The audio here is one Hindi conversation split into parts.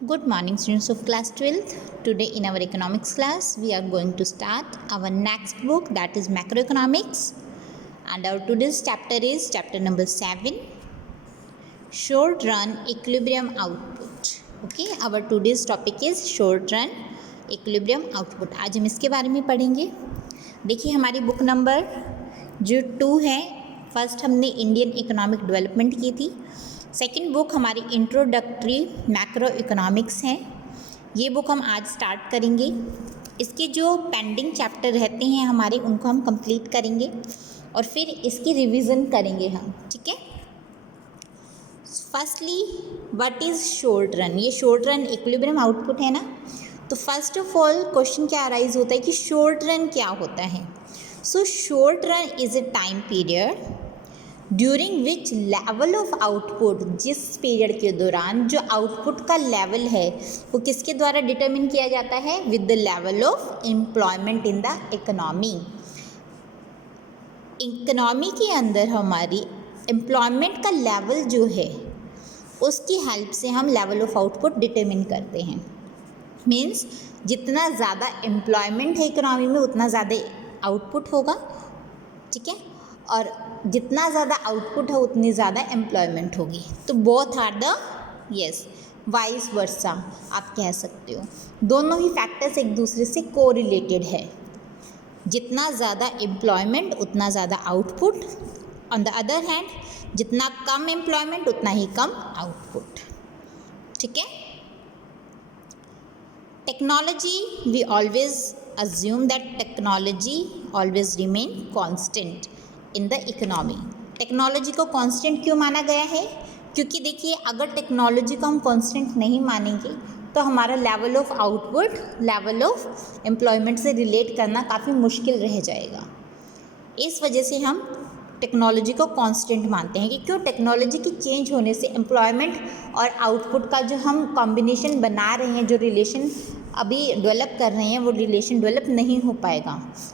Good morning, students of class 12th. Today in our economics class, we are going to start our next book, that is macroeconomics. And our today's chapter is chapter number 7, short run equilibrium output. Okay, our today's topic is short run equilibrium output. आज हम इसके बारे में पढ़ेंगे. देखिए हमारी बुक नंबर जो 2 है, फर्स्ट हमने इंडियन इकोनॉमिक डेवलपमेंट की थी. सेकंड बुक हमारी इंट्रोडक्टरी मैक्रो इकोनॉमिक्स है. ये बुक हम आज स्टार्ट करेंगे. इसके जो पेंडिंग चैप्टर रहते हैं हमारे, उनको हम कंप्लीट करेंगे और फिर इसकी रिवीजन करेंगे हम. ठीक है. Firstly what is short run. ये शॉर्ट रन इक्विलिब्रियम आउटपुट है ना. तो फर्स्ट ऑफ ऑल क्वेश्चन क्या अराइज होता है कि शॉर्ट रन क्या होता है. So short run is a time period during which level of output, जिस पीरियड के दौरान जो आउटपुट का लेवल है वो किसके द्वारा डिटरमिन किया जाता है, with the level of employment in the economy. Economy के अंदर हमारी एम्प्लॉयमेंट का लेवल जो है उसकी हेल्प से हम लेवल ऑफ आउटपुट डिटरमिन करते हैं. मीन्स जितना ज़्यादा एम्प्लॉयमेंट है इकोनॉमी में उतना ज़्यादा आउटपुट होगा. ठीक है. और जितना ज़्यादा आउटपुट है उतनी ज़्यादा एम्प्लॉयमेंट होगी. तो both are the vice versa आप कह सकते हो. दोनों ही फैक्टर्स एक दूसरे से कोरिलेटेड है. जितना ज़्यादा एम्प्लॉयमेंट उतना ज़्यादा output. On the other hand जितना कम एम्प्लॉयमेंट उतना ही कम आउटपुट. ठीक है. Technology, we always assume that technology always remain constant in the economy. Technology को कांस्टेंट क्यों माना गया है? क्योंकि देखिए अगर टेक्नोलॉजी को हम कांस्टेंट नहीं मानेंगे तो हमारा level of output level of employment से रिलेट करना काफ़ी मुश्किल रह जाएगा. इस वजह से हम टेक्नोलॉजी को कांस्टेंट मानते हैं कि क्यों, टेक्नोलॉजी की चेंज होने से एम्प्लॉयमेंट और आउटपुट का जो हम कॉम्बिनेशन बना रहे हैं, जो रिलेशन अभी डेवलप कर रहे हैं, वो रिलेशन डेवलप नहीं हो पाएगा.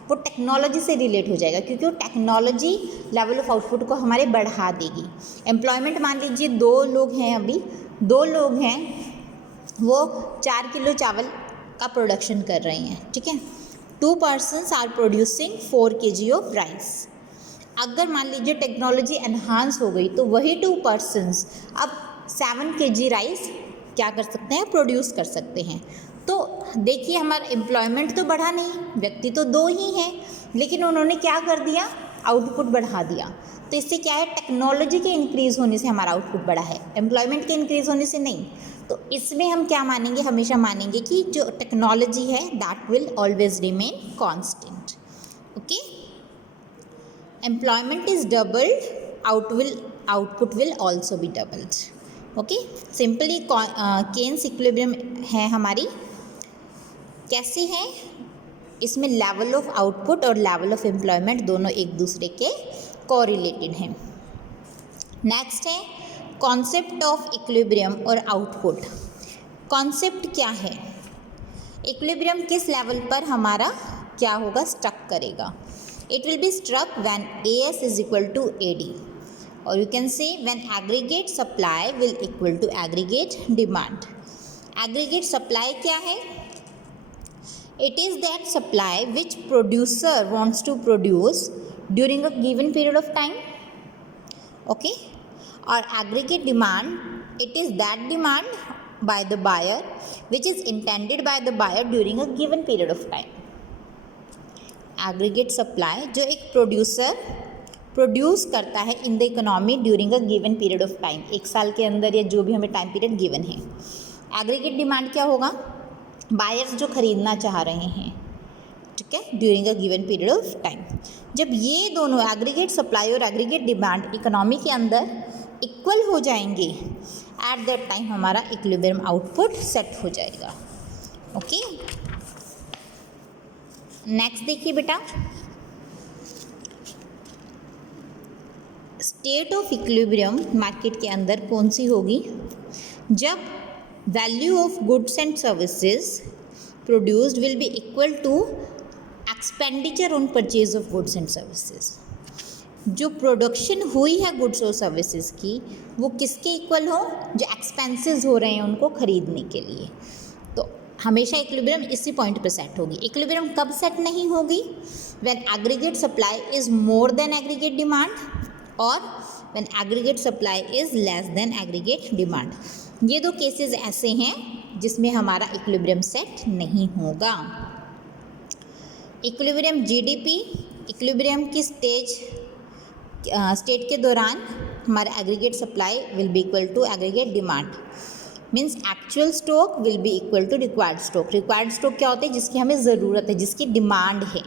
वो टेक्नोलॉजी से रिलेट हो जाएगा क्योंकि वो टेक्नोलॉजी लेवल ऑफ आउटपुट को हमारे बढ़ा देगी. एम्प्लॉयमेंट मान लीजिए 2 लोग हैं, अभी 2 लोग हैं, वो 4 किलो चावल का प्रोडक्शन कर रहे हैं. ठीक है. 2 persons are producing 4 kg of rice. अगर मान लीजिए टेक्नोलॉजी एनहांस हो गई तो वही 2 persons अब 7 kg राइस क्या कर सकते हैं, प्रोड्यूस कर सकते हैं. तो देखिए हमारा एम्प्लॉयमेंट तो बढ़ा नहीं, व्यक्ति तो 2 ही हैं, लेकिन उन्होंने क्या कर दिया, आउटपुट बढ़ा दिया. तो इससे क्या है, टेक्नोलॉजी के इंक्रीज़ होने से हमारा आउटपुट बढ़ा है, एम्प्लॉयमेंट के इंक्रीज़ होने से नहीं. तो इसमें हम क्या मानेंगे, हमेशा मानेंगे कि जो टेक्नोलॉजी है that will always remain constant. Okay. Employment is doubled, output will also be doubled. Okay. Simply Keynes equilibrium है हमारी. कैसे है, इसमें लेवल ऑफ आउटपुट और लेवल ऑफ एम्प्लॉयमेंट दोनों एक दूसरे के कोरिलेटेड हैं. नेक्स्ट है कॉन्सेप्ट ऑफ इक्विलिब्रियम और आउटपुट. कॉन्सेप्ट क्या है, इक्विलिब्रियम किस लेवल पर हमारा क्या होगा, स्ट्रक करेगा. It will be struck when AS is equal to AD, और you can say when aggregate supply will equal to aggregate demand. Aggregate supply क्या है, it is that supply which producer wants to produce during a given period of time. Okay. Or aggregate demand, it is that demand by the buyer which is intended by the buyer during a given period of time. Aggregate supply जो एक प्रोड्यूसर प्रोड्यूस करता है इन the economy during a given period of time, एक साल के अंदर या जो भी हमें टाइम पीरियड गिवन है. एग्रीगेट डिमांड क्या होगा, बायर्स जो खरीदना चाह रहे हैं. ठीक है. During a given period of time. जब ये दोनों एग्रीगेट सप्लाई और एग्रीगेट डिमांड इकोनॉमी के अंदर इक्वल हो जाएंगे, एट दैट टाइम हमारा इक्विलिब्रियम आउटपुट सेट हो जाएगा. ओके. नेक्स्ट देखिए बेटा, स्टेट ऑफ इक्विलिब्रियम मार्केट के अंदर कौन सी होगी, जब value of goods and services produced will be equal to expenditure on purchase of goods and services. जो प्रोडक्शन हुई है गुड्स और सर्विसेज की वो किसके इक्वल हो, जो एक्सपेंसेस हो रहे हैं उनको खरीदने के लिए। तो हमेशा इक्विलिब्रियम इसी पॉइंट पे सेट होगी। इक्विलिब्रियम कब सेट नहीं होगी, when aggregate supply is more than aggregate demand और when aggregate supply is less than aggregate demand. ये दो केसेस ऐसे हैं जिसमें हमारा इक्विलिब्रियम सेट नहीं होगा। इक्विलिब्रियम जीडीपी, इक्विलिब्रियम की स्टेट के दौरान हमारा aggregate supply will be equal to aggregate demand, means actual stock will be equal to required stock. Required stock क्या होता है, जिसकी हमें ज़रूरत है, जिसकी डिमांड है,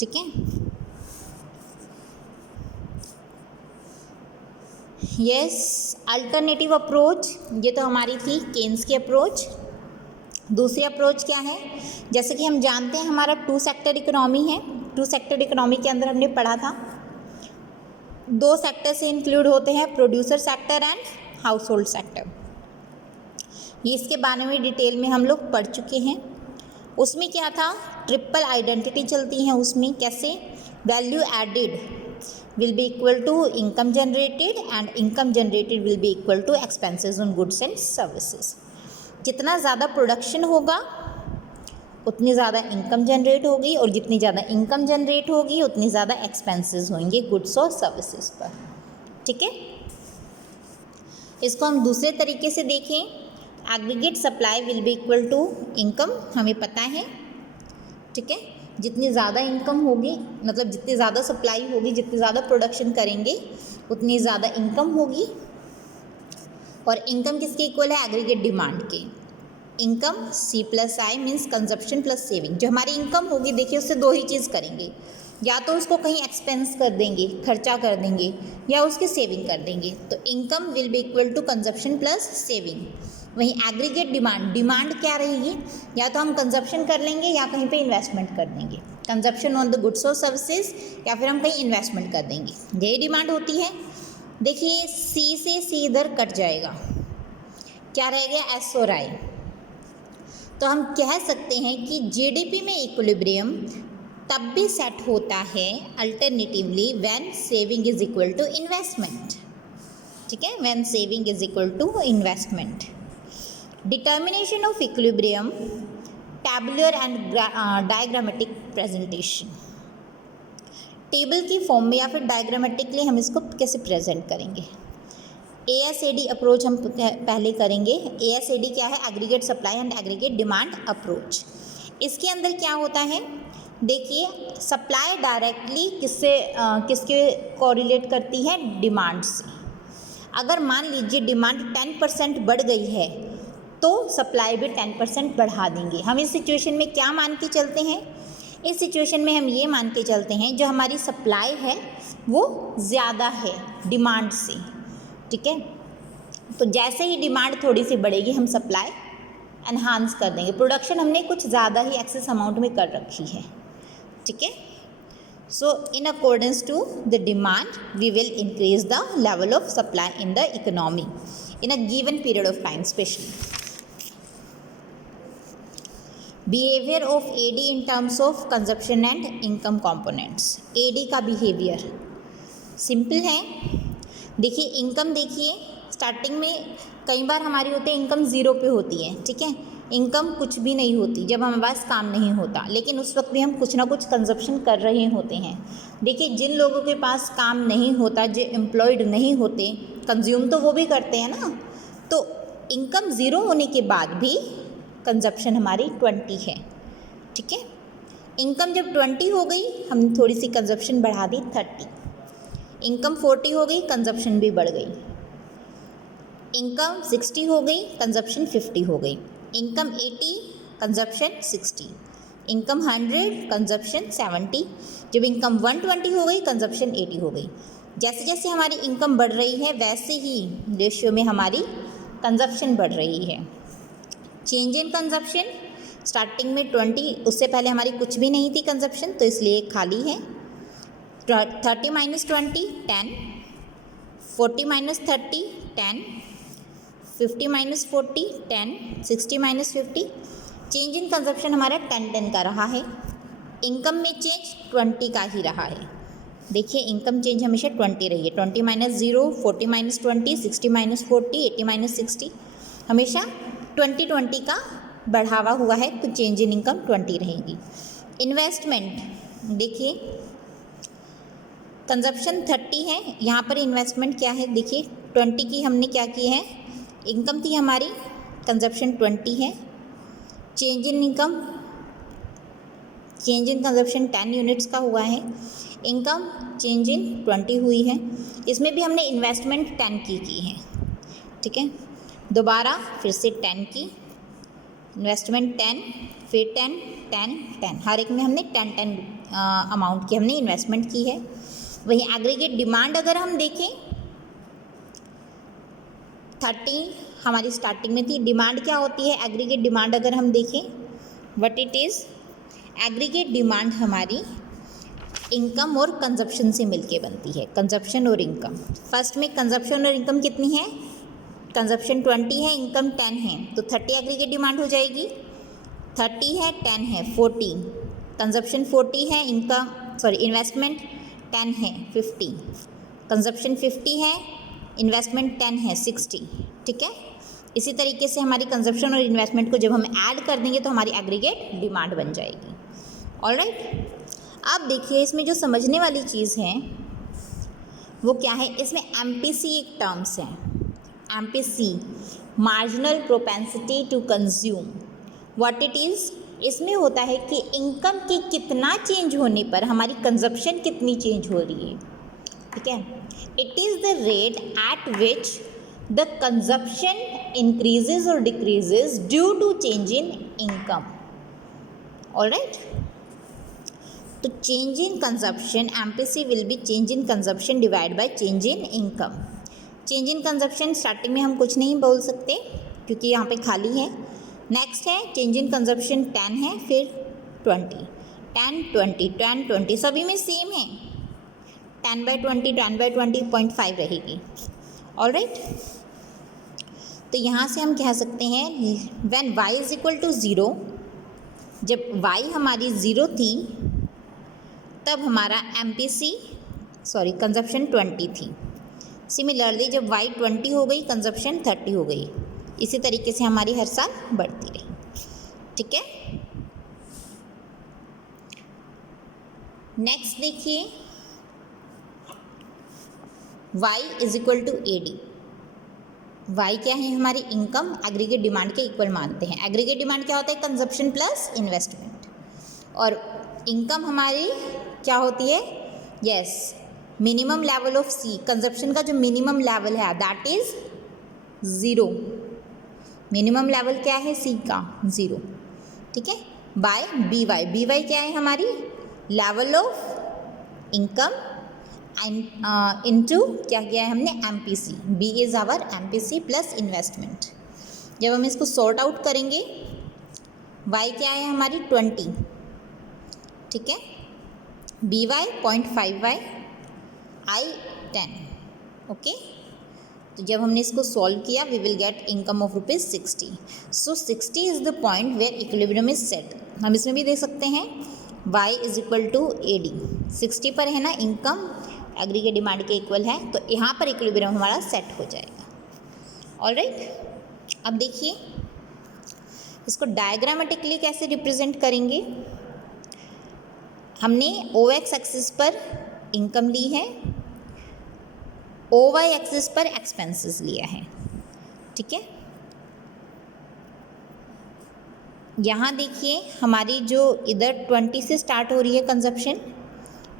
ठीक है। यस, अल्टरनेटिव अप्रोच, ये तो हमारी थी केन्स की अप्रोच। दूसरी अप्रोच क्या है, जैसे कि हम जानते हैं हमारा टू सेक्टर इकोनॉमी है। टू सेक्टर इकोनॉमी के अंदर हमने पढ़ा था दो सेक्टर से इंक्लूड होते हैं, producer sector and house hold sector. ये इसके बारे में डिटेल में हम लोग पढ़ चुके हैं। उसमें क्या था, ट्रिपल आइडेंटिटी चलती है उसमें। कैसे, value added will be equal to income generated and income generated will be equal to expenses on goods and services. जितना ज़्यादा प्रोडक्शन होगा उतनी ज़्यादा इनकम जनरेट होगी और जितनी ज़्यादा इनकम जनरेट होगी उतनी ज़्यादा एक्सपेंसेस होंगे गुड्स और सर्विसेज पर, ठीक है। इसको हम दूसरे तरीके से देखें, aggregate supply will be equal to income, हमें पता है, ठीक है। जितनी ज़्यादा इनकम होगी, मतलब जितनी ज़्यादा सप्लाई होगी, जितनी ज़्यादा प्रोडक्शन करेंगे उतनी ज़्यादा इनकम होगी। और इनकम किसके इक्वल है, एग्रीगेट डिमांड के। Income C plus I means consumption plus saving. जो हमारी इनकम होगी, देखिए उससे दो ही चीज़ करेंगे, या तो उसको कहीं एक्सपेंस कर देंगे, खर्चा कर देंगे, या उसकी सेविंग कर देंगे। तो income will be equal to consumption plus saving. वहीं एग्रीगेट डिमांड, डिमांड क्या रहेगी, या तो हम कंजप्शन कर लेंगे या कहीं पे इन्वेस्टमेंट कर देंगे, कंजप्शन ऑन द गुड्स और सर्विसेज, या फिर हम कहीं इन्वेस्टमेंट कर देंगे, यही डिमांड होती है। देखिए सी से सी इधर कट जाएगा, क्या रह गया, एस और आई। तो हम कह सकते हैं कि जीडीपी में इक्विलिब्रियम तब भी सेट होता है alternatively when saving is equal to investment, ठीक है, when saving is equal to investment. Determination of equilibrium, tabular and diagrammatic presentation. Table की फॉर्म में या फिर डायग्रामेटिकली हम इसको कैसे प्रेजेंट करेंगे। ASAD अप्रोच हम पहले करेंगे। ASAD क्या है, aggregate supply and aggregate demand approach. इसके अंदर क्या होता है, देखिए सप्लाई डायरेक्टली किसके कोरिलेट करती है, डिमांड से। अगर मान लीजिए डिमांड 10% बढ़ गई है तो सप्लाई भी 10% बढ़ा देंगे। हम इस सिचुएशन में क्या मान के चलते हैं, इस सिचुएशन में हम ये मान के चलते हैं जो हमारी सप्लाई है वो ज़्यादा है डिमांड से, ठीक है। तो जैसे ही डिमांड थोड़ी सी बढ़ेगी हम सप्लाई एनहांस कर देंगे, प्रोडक्शन हमने कुछ ज़्यादा ही एक्सेस अमाउंट में कर रखी है, ठीक है। So in accordance to the demand we will increase the level of supply in the economy in a given period of time specially. Behaviour of AD in terms of consumption and income components. AD का बिहेवियर सिंपल है। देखिए इनकम, देखिए स्टार्टिंग में कई बार हमारी होती है इनकम ज़ीरो पे होती है, ठीक है, इनकम कुछ भी नहीं होती जब हमारे पास काम नहीं होता, लेकिन उस वक्त भी हम कुछ ना कुछ कंजप्शन कर रहे होते हैं। देखिए जिन लोगों के पास काम नहीं होता, जो एम्प्लॉयड नहीं होते, कंज्यूम तो वो भी करते हैं ना। तो इनकम ज़ीरो होने के बाद भी कंजप्शन हमारी 20 है, ठीक है। इनकम जब 20 हो गई हम थोड़ी सी कंजप्शन बढ़ा दी 30, इनकम 40 हो गई, कंजप्शन भी बढ़ गई, इनकम 60 हो गई, कंजप्शन 50 हो गई, इनकम 80, कंजप्शन 60, इनकम 100, कंजप्शन 70, जब इनकम 120 हो गई, कंजप्शन 80 हो गई। जैसे जैसे हमारी इनकम बढ़ रही है वैसे ही रेशियो में हमारी कंजप्शन बढ़ रही है। चेंज इन कंजप्शन, स्टार्टिंग में 20, उससे पहले हमारी कुछ भी नहीं थी कंजप्शन, तो इसलिए खाली है। 30 minus 20 10, 40 minus 30 10, 50 minus 40 10, 60 minus 50। Change in consumption हमारा 10 का रहा है। इनकम में चेंज 20 का ही रहा है, देखिए इनकम चेंज हमेशा 20 रही है, 20 माइनस 0, 40 माइनस 20, 60 माइनस 40, 80 माइनस 60, हमेशा 20 का बढ़ावा हुआ है, तो चेंज इन इनकम 20 रहेगी। इन्वेस्टमेंट देखिए कंजप्शन 30 है, यहाँ पर इन्वेस्टमेंट क्या है, देखिए 20 की हमने क्या की है, इनकम थी हमारी, कंजप्शन 20 है, change in income, change in consumption 10 units का हुआ है, इनकम चेंज इन 20 हुई है, इसमें भी हमने इन्वेस्टमेंट 10 की है, ठीक है। दोबारा फिर से 10 की, इन्वेस्टमेंट 10, फिर 10, 10, 10, हर एक में हमने 10 अमाउंट की हमने इन्वेस्टमेंट की है। वहीं एग्रीगेट डिमांड अगर हम देखें 30 हमारी स्टार्टिंग में थी। डिमांड क्या होती है, एग्रीगेट डिमांड अगर हम देखें what it is, aggregate demand हमारी इनकम और कंजप्शन से मिलके बनती है, कंजप्शन और इनकम। फर्स्ट में कंजप्शन और इनकम कितनी है, कंजप्शन 20 है, इनकम 10 है, तो 30 एग्रीगेट डिमांड हो जाएगी, 30 है 10 है 40, कंजप्शन 40 है, इनकम सॉरी इन्वेस्टमेंट 10 है 50, कंजप्शन 50 है, इन्वेस्टमेंट 10 है 60, ठीक है। इसी तरीके से हमारी कंजप्शन और इन्वेस्टमेंट को जब हम ऐड कर देंगे तो हमारी एग्रीगेट डिमांड बन जाएगी। ऑलराइट, अब देखिए इसमें जो समझने वाली चीज़ है वो क्या है, इसमें MPC एक टर्म्स है, MPC marginal propensity to consume, what it is, इसमें होता है कि इनकम के कितना चेंज होने पर हमारी कंजप्शन कितनी चेंज हो रही है, ठीक है। It is the rate at which the consumption increases और decreases due to change in income. Alright, तो change in consumption MPC will be change in consumption divide by change in income. Change in consumption starting में हम कुछ नहीं बोल सकते क्योंकि यहाँ पे खाली है। नेक्स्ट है चेंज इन कंजप्शन 10 है, फिर 20, 10 20 10 20 सभी में सेम है, 10/20 10/20 0.5 रहेगी। ऑलराइट, तो यहाँ से हम कह सकते हैं when y is equal to 0, जब y हमारी 0 थी तब हमारा MPC सॉरी कंजप्शन 20 थी। सिमिलरली जब y 20 हो गई कंजप्शन 30 हो गई, इसी तरीके से हमारी हर साल बढ़ती रही, ठीक है। नेक्स्ट देखिए y is equal to AD, y क्या है हमारी इनकम एग्रीगेट डिमांड के इक्वल मानते हैं। एग्रीगेट डिमांड क्या होता है, कंजप्शन प्लस इन्वेस्टमेंट, और इनकम हमारी क्या होती है, yes minimum level of C, consumption का जो मिनिमम लेवल है दैट इज 0, मिनिमम लेवल क्या है C का 0, ठीक है, बाय BY क्या है हमारी लेवल ऑफ इनकम इनटू क्या किया है हमने MPC, B is our MPC plus investment. जब हम इसको सॉर्ट आउट करेंगे Y क्या है हमारी 20, ठीक है, BY 0.5Y, I 10, ओके। तो जब हमने इसको सॉल्व किया we will get income of ₹60। So 60 is the point where equilibrium is set. हम इसमें भी दे सकते हैं y is equal to AD, 60 पर है ना इनकम एग्रीगेट डिमांड के इक्वल है, तो यहाँ पर इक्विलिब्रियम हमारा सेट हो जाएगा। ऑलराइट, अब देखिए इसको डायग्रामेटिकली कैसे रिप्रेजेंट करेंगे। हमने OX एक्सिस पर इनकम ली है, OY एक्सिस पर एक्सपेंसेस लिया है, ठीक है। यहाँ देखिए हमारी जो इधर 20 से स्टार्ट हो रही है कंजप्शन,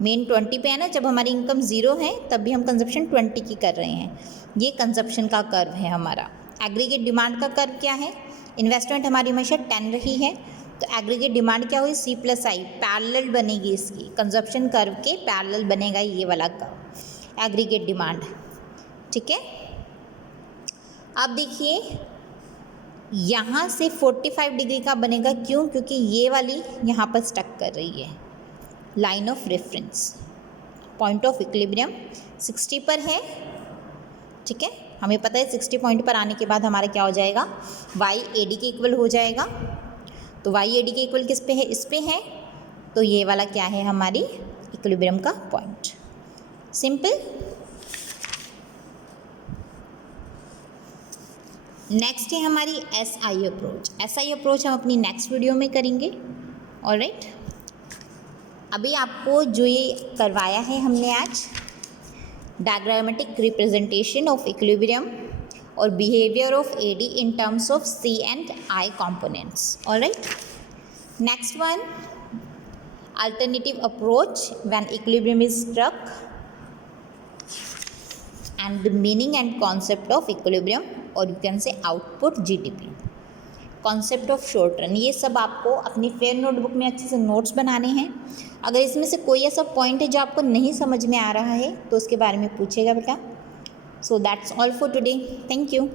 मेन 20 पे है ना, जब हमारी इनकम 0 है तब भी हम कंजप्शन 20 की कर रहे हैं। ये कंजप्शन का कर्व है हमारा। एग्रीगेट डिमांड का कर्व क्या है, इन्वेस्टमेंट हमारी हमेशा 10 रही है, तो एग्रीगेट डिमांड क्या हुई C+I, पैरेलल बनेगी इसकी, कंजप्शन कर्व के पैरेलल बनेगा ये वाला कर्व एग्रीगेट डिमांड, ठीक है। अब देखिए यहाँ से 45 डिग्री का बनेगा, क्यों, क्योंकि ये वाली यहाँ पर स्टक कर रही है line of reference, point of equilibrium 60 पर है, ठीक है। हमें पता है 60 पॉइंट पर आने के बाद हमारा क्या हो जाएगा, y AD के इक्वल हो जाएगा। तो y AD के इक्वल किस पे है, इस पे है, तो ये वाला क्या है हमारी इक्विलिब्रियम का पॉइंट। सिंपल। नेक्स्ट है हमारी SI अप्रोच। SI अप्रोच हम अपनी नेक्स्ट वीडियो में करेंगे। ऑलराइट, अभी आपको जो ये करवाया है हमने आज, डायग्रामेटिक रिप्रेजेंटेशन ऑफ इक्विलिब्रियम और behaviour of AD in terms of C and I components. Alright, next one, alternative approach when equilibrium is struck and the meaning and concept of equilibrium, or you can say output GDP, concept of short run. ये सब आपको अपनी फेयर नोटबुक में अच्छे से नोट्स बनाने हैं। अगर इसमें से कोई ऐसा पॉइंट है जो आपको नहीं समझ में आ रहा है तो उसके बारे में पूछेगा बेटा। So that's all for today, thank you.